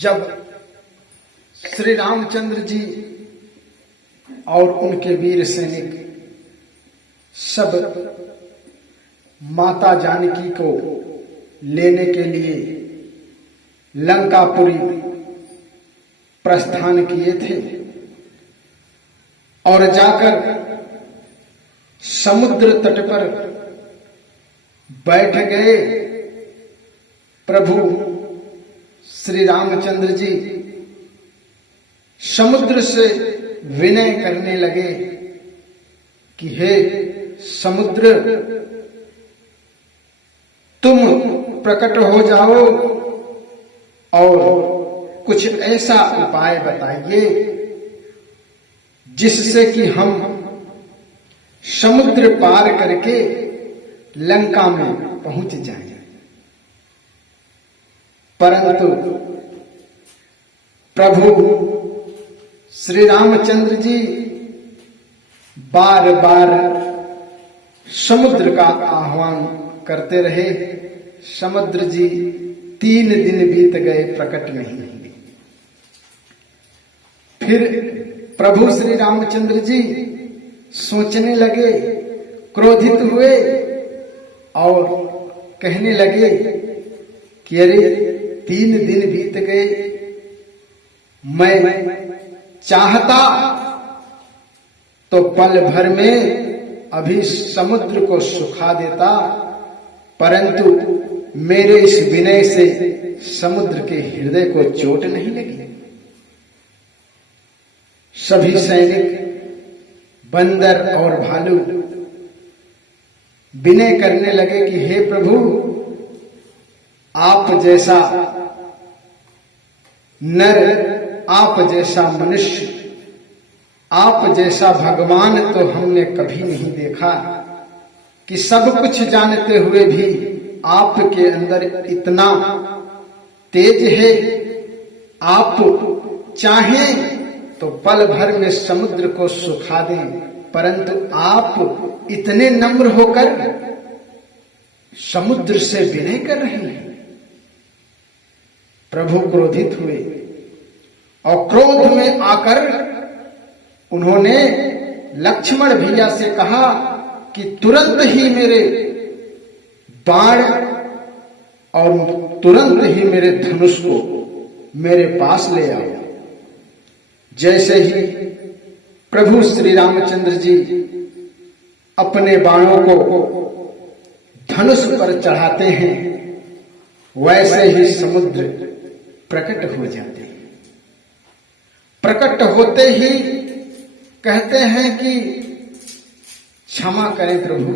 जब श्री रामचंद्र जी और उनके वीर सैनिक सब माता जानकी को लेने के लिए लंकापुरी प्रस्थान किए थे और जाकर समुद्र तट पर बैठ गए, प्रभु श्री रामचंद्र जी समुद्र से विनय करने लगे कि हे समुद्र, तुम प्रकट हो जाओ और कुछ ऐसा उपाय बताइए जिससे कि हम समुद्र पार करके लंका में पहुंच जाएं। परंतु प्रभु श्री रामचंद्र जी बार बार समुद्र का आह्वान करते रहे। समुद्र जी 3 दिन बीत गए, प्रकट नहीं हुए। फिर प्रभु श्री रामचंद्र जी सोचने लगे, क्रोधित हुए और कहने लगे कि अरे 3 दिन बीत गए, मैं चाहता तो पल भर में अभी समुद्र को सुखा देता, परंतु मेरे इस विनय से समुद्र के हृदय को चोट नहीं लगी। सभी सैनिक, बंदर और भालू विनय करने लगे कि हे प्रभु, आप जैसा नर, आप जैसा मनुष्य, आप जैसा भगवान तो हमने कभी नहीं देखा कि सब कुछ जानते हुए भी आपके अंदर इतना तेज है। आप चाहें तो पल भर में समुद्र को सुखा दें, परंतु आप इतने नम्र होकर समुद्र से विनय कर रहे हैं। प्रभु क्रोधित हुए और क्रोध में आकर उन्होंने लक्ष्मण भैया से कहा कि तुरंत ही मेरे बाण और तुरंत ही मेरे धनुष को मेरे पास ले आओ। जैसे ही प्रभु श्री रामचंद्र जी अपने बाणों को धनुष पर चढ़ाते हैं, वैसे ही समुद्र प्रकट हो जाते हैं। प्रकट होते ही कहते हैं कि क्षमा करें प्रभु,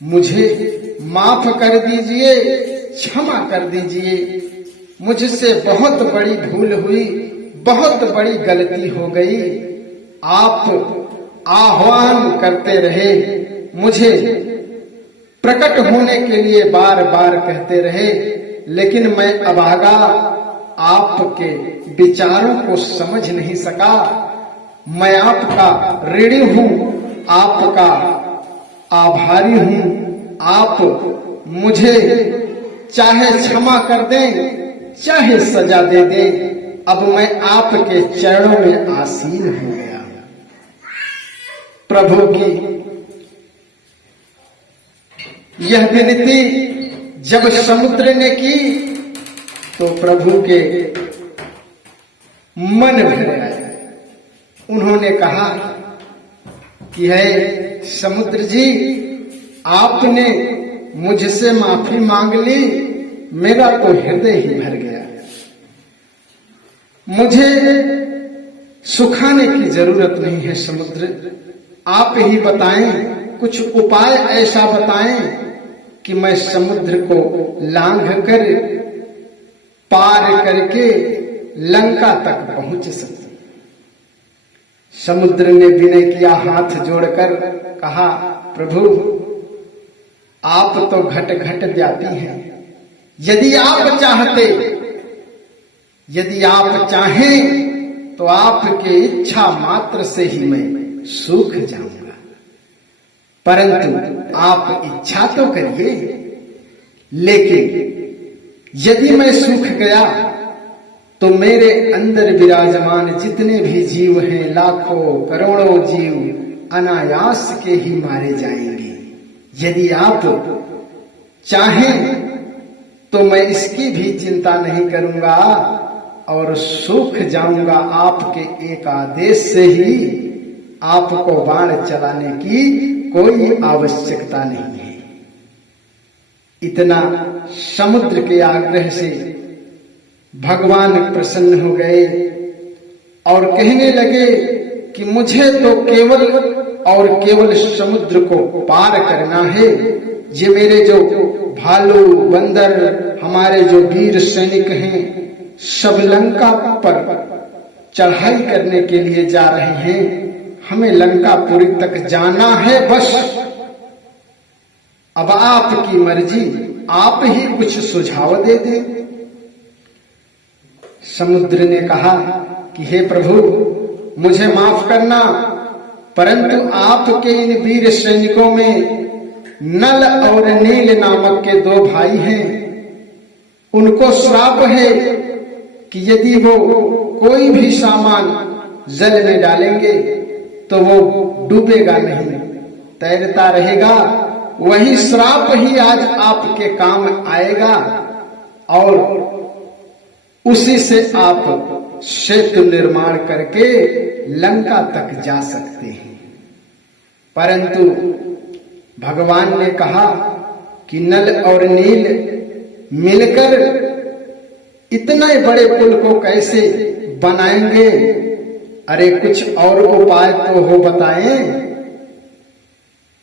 मुझे माफ कर दीजिए, क्षमा कर दीजिए, मुझसे बहुत बड़ी भूल हुई, बहुत बड़ी गलती हो गई। आप आह्वान करते रहे, मुझे प्रकट होने के लिए बार बार कहते रहे, लेकिन मैं अभागा आपके विचारों को समझ नहीं सका। मैं आपका ऋणी हूं, आपका आभारी हूं। आप मुझे चाहे क्षमा कर दें, चाहे सजा दे दें, अब मैं आपके चरणों में आसीन हो गया। प्रभु की यह विनती जब समुद्र ने की तो प्रभु के मन भर आया। उन्होंने कहा कि हे समुद्र जी, आपने मुझसे माफी मांग ली, मेरा तो हृदय ही भर गया। मुझे सुखाने की जरूरत नहीं है समुद्र, आप ही बताएं, कुछ उपाय ऐसा बताएं कि मैं समुद्र को लांघ कर पार करके लंका तक पहुंच सकूं। समुद्र ने विनय किया, हाथ जोड़कर कहा, प्रभु आप तो घट घट व्यापी हैं। यदि आप चाहते, यदि आप चाहें तो आपके इच्छा मात्र से ही मैं सूख जाऊंगा, परंतु आप इच्छा तो करिए। लेकिन यदि मैं सूख गया तो मेरे अंदर विराजमान जितने भी जीव हैं, लाखों करोड़ों जीव अनायास के ही मारे जाएंगे। यदि आप चाहें तो मैं इसकी भी चिंता नहीं करूंगा और सूख जाऊंगा। आपके एक आदेश से ही आपको बाण चलाने की कोई आवश्यकता नहीं है। इतना समुद्र के आग्रह से भगवान प्रसन्न हो गए और कहने लगे कि मुझे तो केवल और केवल समुद्र को पार करना है। ये मेरे जो भालू बंदर, हमारे जो वीर सैनिक हैं, सब लंका पर चढ़ाई करने के लिए जा रहे हैं। हमें लंकापुरी तक जाना है बस। अब आपकी मर्जी, आप ही कुछ सुझाव दे दें। समुद्र ने कहा कि हे प्रभु, मुझे माफ करना, परंतु आपके इन वीर सैनिकों में नल और नील नामक के दो भाई हैं। उनको श्राप है कि यदि वो कोई भी सामान जल में डालेंगे तो वो डूबेगा नहीं, तैरता रहेगा। वही श्राप ही आज आपके काम आएगा और उसी से आप सेतु निर्माण करके लंका तक जा सकते हैं। परंतु भगवान ने कहा कि नल और नील मिलकर इतने बड़े पुल को कैसे बनाएंगे? अरे कुछ और उपाय तो हो बताएं।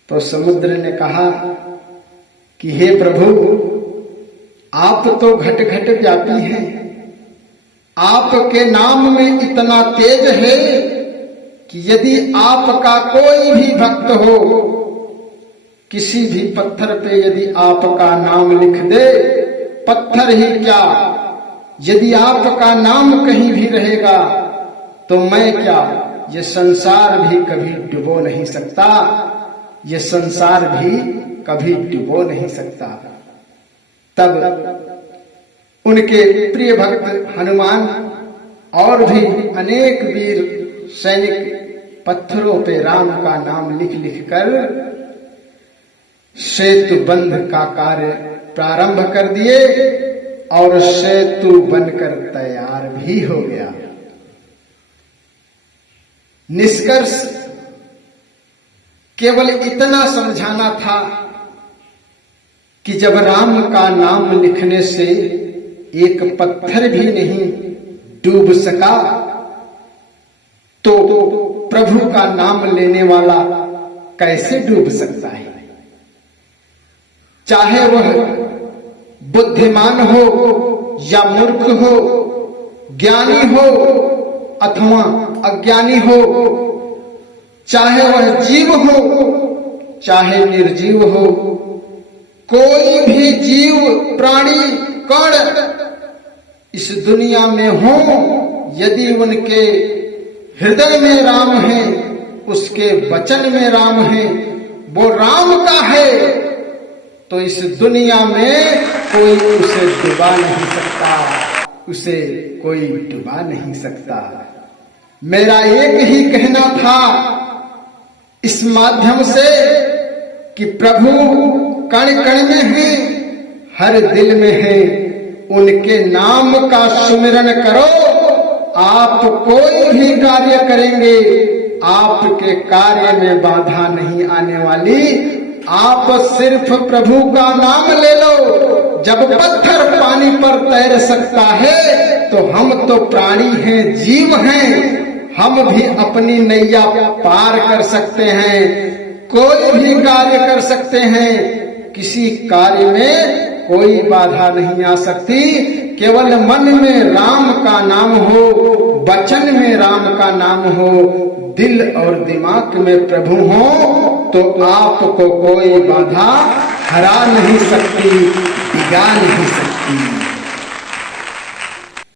तो समुद्र ने कहा कि हे प्रभु, आप तो घट घट व्यापी हैं। आपके नाम में इतना तेज है कि यदि आपका कोई भी भक्त हो, किसी भी पत्थर पे यदि आपका नाम लिख दे, पत्थर ही क्या, यदि आपका नाम कहीं भी रहेगा तो मैं क्या, ये संसार भी कभी डुबो नहीं सकता। ये संसार भी कभी डुबो नहीं सकता। तब उनके प्रिय भक्त हनुमान और भी अनेक वीर सैनिक पत्थरों पे राम का नाम लिख लिख कर सेतु बंध का कार्य प्रारंभ कर दिए और सेतु बनकर तैयार भी हो गया। निष्कर्ष केवल इतना समझाना था कि जब राम का नाम लिखने से एक पत्थर भी नहीं डूब सका, तो प्रभु का नाम लेने वाला कैसे डूब सकता है? चाहे वह बुद्धिमान हो या मूर्ख हो, ज्ञानी हो अथवा अज्ञानी हो, चाहे वह जीव हो चाहे निर्जीव हो, कोई भी जीव प्राणी कण इस दुनिया में हो, यदि उनके हृदय में राम है, उसके वचन में राम है, वो राम का है, तो इस दुनिया में कोई उसे डुबा नहीं सकता, उसे कोई डुबा नहीं सकता। मेरा एक ही कहना था इस माध्यम से कि प्रभु कण कण में है, हर दिल में है, उनके नाम का सुमिरन करो। आप कोई भी कार्य करेंगे, आपके कार्य में बाधा नहीं आने वाली। आप सिर्फ प्रभु का नाम ले लो। जब पत्थर पानी पर तैर सकता है तो हम तो प्राणी हैं, जीव हैं, हम भी अपनी नैया पार कर सकते हैं, कोई भी कार्य कर सकते हैं। किसी कार्य में कोई बाधा नहीं आ सकती। केवल मन में राम का नाम हो, वचन में राम का नाम हो, दिल और दिमाग में प्रभु हो, तो आपको कोई बाधा हरा नहीं सकती, बिगा नहीं सकती।